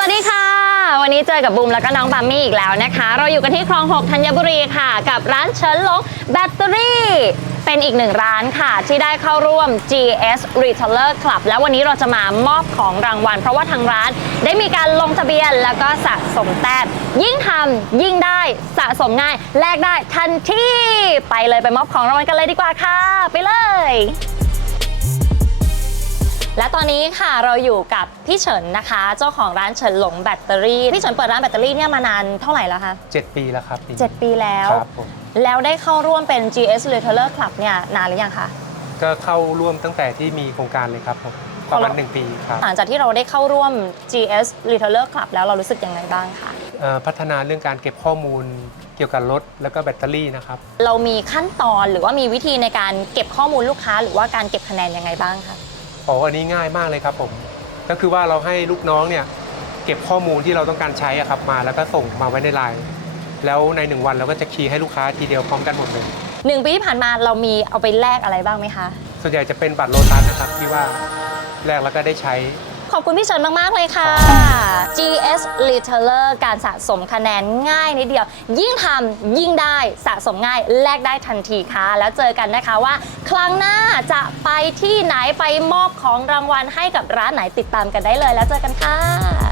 วัสดีค่ะ วันนี้เจอกับบูมแล้วก็น้องบัมมี่อีกแล้วนะคะ เราอยู่กันที่คลอง 6 ธัญบุรีค่ะ กับร้านเฉินหลงแบตเตอรี่ เป็นอีกหนึ่งร้านค่ะ ที่ได้เข้าร่วม GS Retailer Club แล้ววันนี้เราจะมามอบของรางวัล เพราะว่าทางร้านได้มีการลงทะเบียนแล้วก็สะสมแต้มยิ่งทำยิ่งได้สะสมง่ายแลกได้ทันทีไปเลยไปมอบของรางวัลกันเลยดีกว่าค่ะ ไปเลย และตอนนี้ค่ะเราอยู่กับพี่เฉินนะคะ เจ้าของร้านเฉินหลงแบตเตอรี่พี่เฉินเปิดร้านแบตเตอรี่เนี่ยมานานเท่าไหร่แล้วคะ7 ปีแล้วครับปีนี้7ปีแล้ว ครับผมแล้วได้เข้าร่วมเป็น GS Retailer Club เนี่ยนานหรือยังคะ ก็เข้าร่วมตั้งแต่ที่มีโครงการเลยครับผมประมาณหนึ่งปีครับหลังจากที่เราได้เข้าร่วม GS Retailer Club แล้วเรารู้สึกยังไงบ้างคะเอ่อพัฒนาเรื่องการเก็บข้อมูลเกี่ยวกับรถแล้วก็แบตเตอรี่นะครับ เรามีขั้นตอนหรือว่ามีวิธีในการเก็บข้อมูลลูกค้า หรือว่าการเก็บคะแนนยังไงบ้างคะ อ๋ออันนี้ง่ายมากเลยครับผม ก็คือว่าเราให้ลูกน้องเนี่ยเก็บข้อมูลที่เราต้องการใช้อะครับมา แล้วก็ส่งมาไว้ในไลน์แล้วในหนึ่งวันเราก็จะคีย์ให้ลูกค้าทีเดียวพร้อมกันหมดเลยหนึ่งปีที่ผ่านมาเรามีเอาไปแลกอะไรบ้างไหมคะ ส่วนใหญ่จะเป็นบัตรโลตัสนะครับที่ว่าแรกแล้วก็ได้ใช้ ขอบคุณพี่เฉินมาก ๆ เลยค่ะ GS Retailer การสะสมคะแนนง่ายนิดเดียว ยิ่งทำยิ่งได้สะสมง่ายแลกได้ทันทีค่ะ แล้วเจอกันนะคะว่า ครั้งหน้าจะไปที่ไหนไปมอบของรางวัลให้กับร้านไหนติดตามกันได้เลย แล้วเจอกันค่ะ